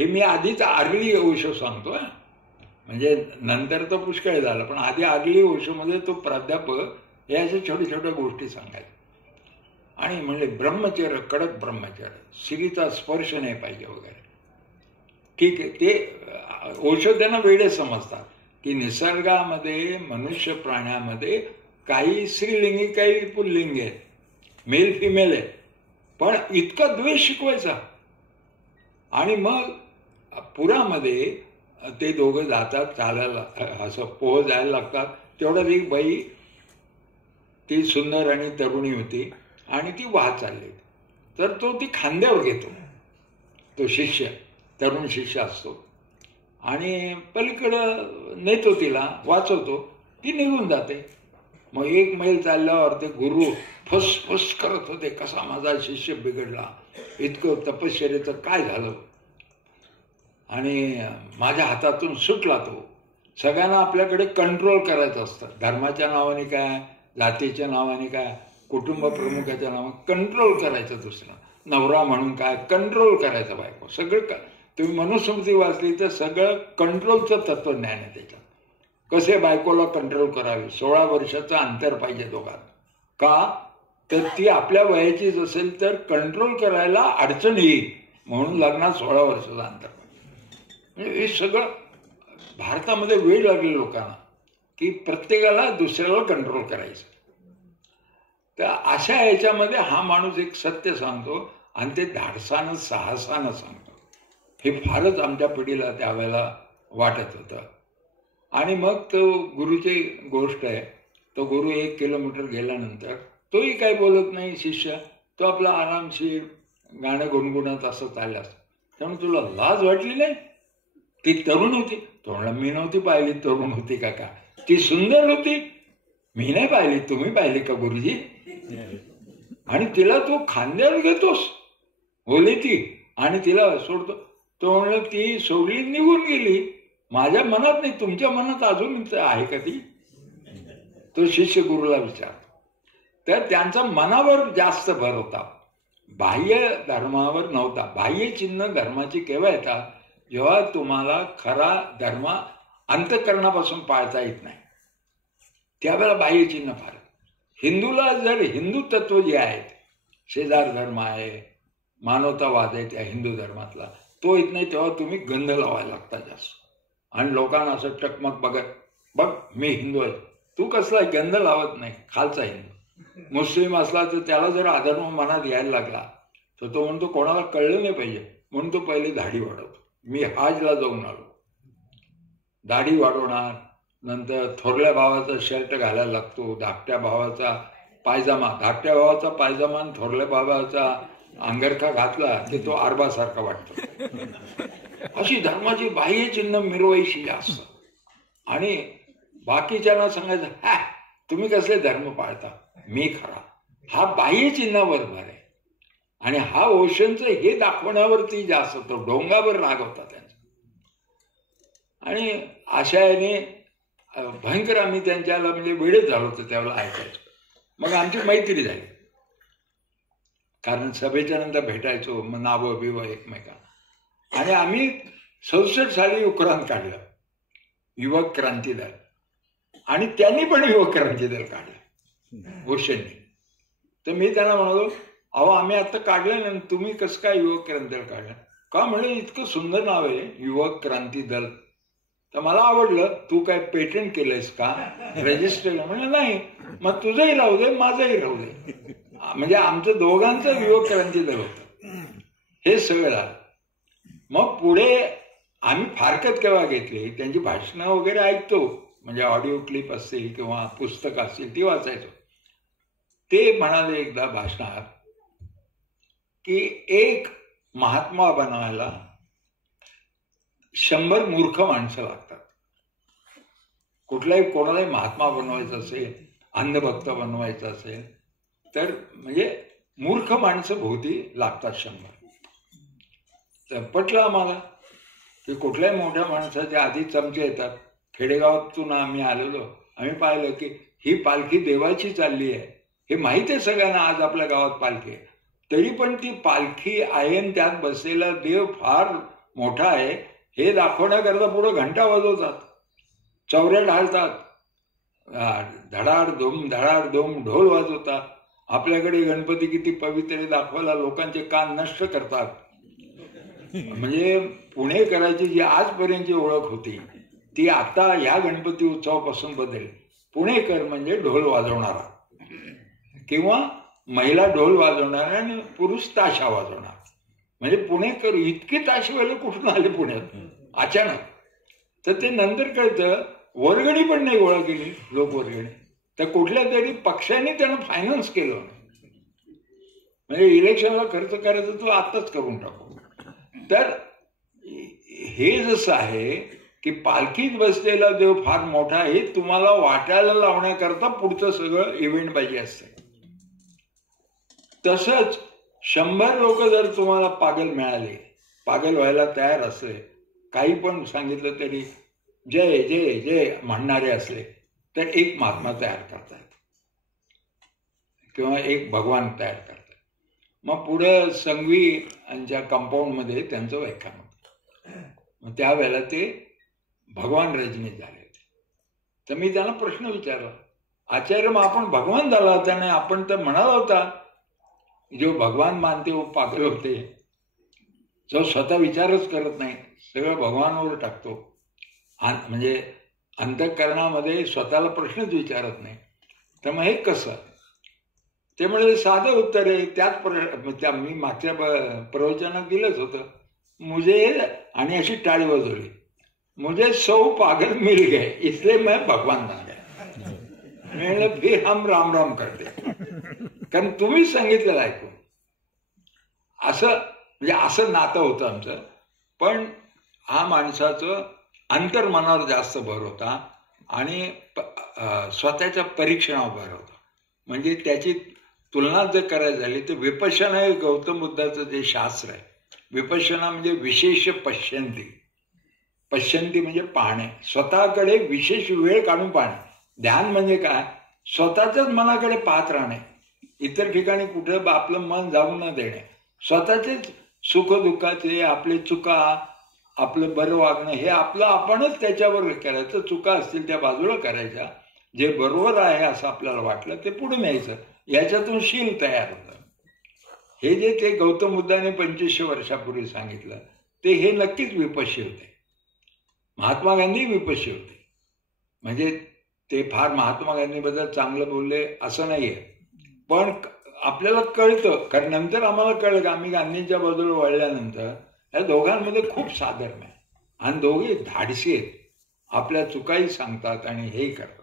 हे मी आधीच आगली ओशो सांगतो, म्हणजे नंतर तो पुष्कळ झाला, पण आधी आगली ओशोमध्ये तो प्राध्यापक हे अशा छोट्या छोट्या गोष्टी सांगायचे. आणि म्हणले ब्रह्मचर्य, कडक ब्रह्मचर्य, स्त्रीचा स्पर्श नाही पाहिजे वगैरे. ठीक आहे, ते ओशो त्यांना वेडे समजतात की निसर्गामध्ये मनुष्य प्राण्यामध्ये काही स्त्रीलिंगी काही पुल्लिंगी आहेत, मेल फिमेल आहेत, पण इतका द्वेष शिकवायचा. आणि मग पुरामध्ये ते दोघं जातात, चालायला असं पोह जायला लागतात. तेवढ्यात एक बाई, ती सुंदर आणि तरुणी होती आणि ती वाहत चालली. तर तो ती खांद्यावर घेतो, तो शिष्य, तरुण शिष्य असतो, आणि पलीकडं नेतो, तिला वाचवतो, ती निघून जाते. मग एक मैल चालल्यावर ते गुरु फस करत होते, कसा माझा शिष्य बिघडला, इतकं तपश्चर्याचं काय झालं, आणि माझ्या हातातून सुटला तो. सगळ्यांना आपल्याकडे कंट्रोल करायचं असतं, धर्माच्या नावाने काय, जातीच्या नावाने काय, कुटुंब प्रमुखाच्या नावाने कंट्रोल करायचं. दुसरं नवरा म्हणून काय कंट्रोल करायचं बायको. सगळं तुम्ही मनुस्मृती वाचली तर सगळं कंट्रोलचं तत्वज्ञान आहे त्याच्यात. कसे बायकोला कंट्रोल करावे, 16 वर्षाचं अंतर पाहिजे दोघांत. का तर ती आपल्या वयाचीच असेल तर कंट्रोल करायला अडचण येईल, म्हणून लग्नात 16 वर्षाचं अंतर पाहिजे. हे सगळं भारतामध्ये वेळ लागले लोकांना की प्रत्येकाला दुसऱ्याला कंट्रोल करायचं. तर अशा याच्यामध्ये हा माणूस एक सत्य सांगतो आणि ते धाडसानं साहसानं सांगतो. हे फारच आमच्या पिढीला त्यावेळेला वाटत होतं. आणि मग तो गुरुची गोष्ट आहे, तो गुरु 1 किलोमीटर गेल्यानंतर तोही काही बोलत नाही शिष्य, तो आपला आरामशीर गाणं गुणगुणत असं चाललं असतं. त्यामुळे तुला लाज वाटली नाही? ती तरुण होती. तो म्हणला मी नव्हती पाहिली तरुण होती का काय, ती सुंदर होती, मी नाही पाहिली, तुम्ही पाहिली का गुरुजी? आणि तिला तू खांद्यावर घेतोस, बोलली ती, आणि तिला सोडतो. तो म्हणलं ती सोडली निघून गेली, माझ्या मनात नाही, तुमच्या मनात अजून आहे का ती? तो शिष्य गुरुला विचारतो. तर त्यांचा मनावर जास्त भर होता, बाह्य धर्मावर नव्हता. बाह्य चिन्ह धर्माची केव्हा येतात, जेव्हा तुम्हाला खरा धर्म अंतःकरणापासून पाळता येत नाही, त्यावेळेला बाह्य चिन्ह फार. हिंदूला जर हिंदू तत्व जे आहेत, शेजार धर्म आहे, मानवतावाद आहे त्या हिंदू धर्मातला, तो येत नाही, तेव्हा तुम्ही गंध लावायला लागता जास्त. आणि लोकांना असं टकमक बघत, बघ मी हिंदू आहे, तू कसला गंध लावत नाही, खालचा हिंदू. मुस्लिम असला तर त्याला जर अधर्म मनात यायला लागला तर तो म्हणतो कोणाला कळलं नाही पाहिजे, म्हणून तो पहिले दाढी वाढवतो. मी हाजला जाऊन आलो, दाढी वाढवणार, नंतर थोरल्या भावाचा शर्ट घालायला लागतो, धाकट्या भावाचा पायजामा, धाकट्या भावाचा पायजामा आणि थोरल्या भावाचा अंगरखा घातला की तो आरबासारखा वाटतो. अशी धर्माची बाह्य चिन्ह मिरवायची जास्त. आणि बाकीच्यांना सांगायचं हा तुम्ही कसले धर्म पाळता, मी खरा. हा बाह्य चिन्हावर भर आहे. आणि हा ओशोंचं हे दाखवण्यावरती जास्त होतो, डोंगावर राग होता त्यांचा. आणि अशा याने भयंकर आम्ही त्यांच्याला म्हणजे वेळच झालो होतो त्यावेळेला ऐकायचो. मग आमची मैत्री झाली, कारण सभेच्या नंतर भेटायचो, मग नावं बिवं एकमेकांना. आणि आम्ही 67 साली युक्रांत काढलं, युवक क्रांती दल, आणि त्यांनी पण युवक क्रांती दल काढलं ओशोंनी. तर मी त्यांना म्हणालो अहो आम्ही आता काढलं ना, तुम्ही कसं काय युवक क्रांती दल काढलं? का म्हणजे इतकं सुंदर नाव आहे युवक क्रांती दल. तर मला आवडलं, तू काय पेटंट केलंयस का, रजिस्टर? म्हणलं नाही. मग तुझंही राहू दे, माझंही राहू दे. म्हणजे आमचं दोघांचं युवक क्रांती दल होतं. हे सगळं झालं. मग पुढे आम्ही फारकत केव्हा घेतली, त्यांची भाषणं वगैरे ऐकतो, म्हणजे ऑडिओ क्लिप असतील किंवा पुस्तक असतील ती वाचायचो. ते म्हणाले एकदा भाषणात की एक महात्मा बनवायला 100 मूर्ख माणसं लागतात. कुठलाही कोणालाही महात्मा बनवायचं असेल, अंधभक्त बनवायचं असेल तर म्हणजे मूर्ख माणसं भोवती लागतात 100. तर पटलं आम्हाला की कुठल्याही मोठ्या माणसाच्या आधी चमचे येतात. खेडेगावातून आम्ही आलेलो, आम्ही पाहिलं की ही पालखी देवाची चालली आहे, हे माहिती आहे सगळ्यांना. आज आपल्या गावात पालखी आहे, तरी पण ती पालखी आहे आणि त्यात बसलेला देव फार मोठा आहे हे दाखवण्याकरता पुढे घंटा वाजवतात, चौऱ्या ढालतात, धडाड धूम ढोल वाजवतात. आपल्याकडे गणपती किती पवित्र आहे दाखवायला लोकांचे कान नष्ट करतात. म्हणजे पुणेकरांची जी आजपर्यंतची ओळख होती ती आता या गणपती उत्सवापासून बदलली. पुणेकर म्हणजे ढोल वाजवणारा किंवा महिला ढोल वाजवणारा आणि पुरुष ताशा वाजवणार. म्हणजे पुणेकर इतके ताशेवाले कुठून आले पुण्यात अचानक. तर ते नंतर कळतं वर्गणी पण नाही गोळा केली, लोक वर्गणी, तर कुठल्या तरी पक्षाने त्यांना फायनान्स केलं. म्हणजे इलेक्शनला खर्च करायचं तो आताच करून टाकू. तर हे जसं आहे की पालखीत बसलेला देव फार मोठा आहे तुम्हाला वाटायला लावण्याकरता पुढचं सगळं इव्हेंट पाहिजे असते. तसंच 100 लोक जर तुम्हाला पागल मिळाले, पागल व्हायला तयार असले, काही पण सांगितलं तरी जय जय जय म्हणणारे असले, तर एक महात्मा तयार करतायत किंवा एक भगवान तयार करतायत. मग पुढं संघवी यांच्या कंपाऊंडमध्ये त्यांचं व्याख्यान होतं. मग त्यावेळेला ते भगवान रजनी झाले होते. तर मी त्यांना प्रश्न विचारला, आचार्य मग आपण भगवान झाला होता नाही, आपण तर म्हणाला होता जो भगवान मानते वो पागल होते, जो स्वतः विचारच करत नाही सगळं भगवानवर टाकतो, म्हणजे अंतःकरणामध्ये स्वतःला प्रश्नच विचारत नाही, तर मग हे कसं? ते म्हणजे साधं उत्तर आहे. त्यात मी मागच्या प्रवचनात दिलंच होतं, मुझे, आणि अशी टाळी वाजवली, मुझे 100 पागल मिल गए इसलिए मैं भगवान बन गया. म्हणलं फिर हम राम राम करते, कारण तुम्हीच सांगितलेलं ऐकून. असं म्हणजे असं नातं होतं आमचं. पण हा माणसाचं अंतर्मनावर जास्त भर होता आणि स्वतःच्या परीक्षणावर भर होता. म्हणजे त्याची तुलना जर करायची झाली तर विपश्यना हे गौतम बुद्धाचं जे शास्त्र आहे. विपश्यना म्हणजे विशेष पश्यंती. पश्यंती म्हणजे पाहणे, स्वतःकडे विशेष वेळ काढून पाहणे. ध्यान म्हणजे काय? स्वतःच्याच मनाकडे पाहत राहणे, इतर ठिकाणी कुठं आपलं मन जाऊ न देणे. स्वतःचेच सुखदुःखाचे, आपले चुका, आपलं बरं वागणं हे आपलं आपणच त्याच्यावर करायचं. चुका असतील त्या बाजूला करायच्या, जे बरोबर आहे असं आपल्याला वाटलं ते पुढे न्यायचं. याच्यातून शील तयार होतं. हे जे ते गौतम बुद्धाने 2500 वर्षापूर्वी सांगितलं ते हे नक्कीच विपश्य होते. महात्मा गांधी विपश्य होते. म्हणजे ते फार महात्मा गांधीबद्दल चांगलं बोलले असं नाहीये, पण आपल्याला कळतं, कारण नंतर आम्हाला कळलं की आम्ही गांधींच्या बाजूला वळल्यानंतर या दोघांमध्ये खूप साधर्म्य आहे आणि दोघे धाडसी आहेत. आपल्या चुकाही सांगतात आणि हेही करतात.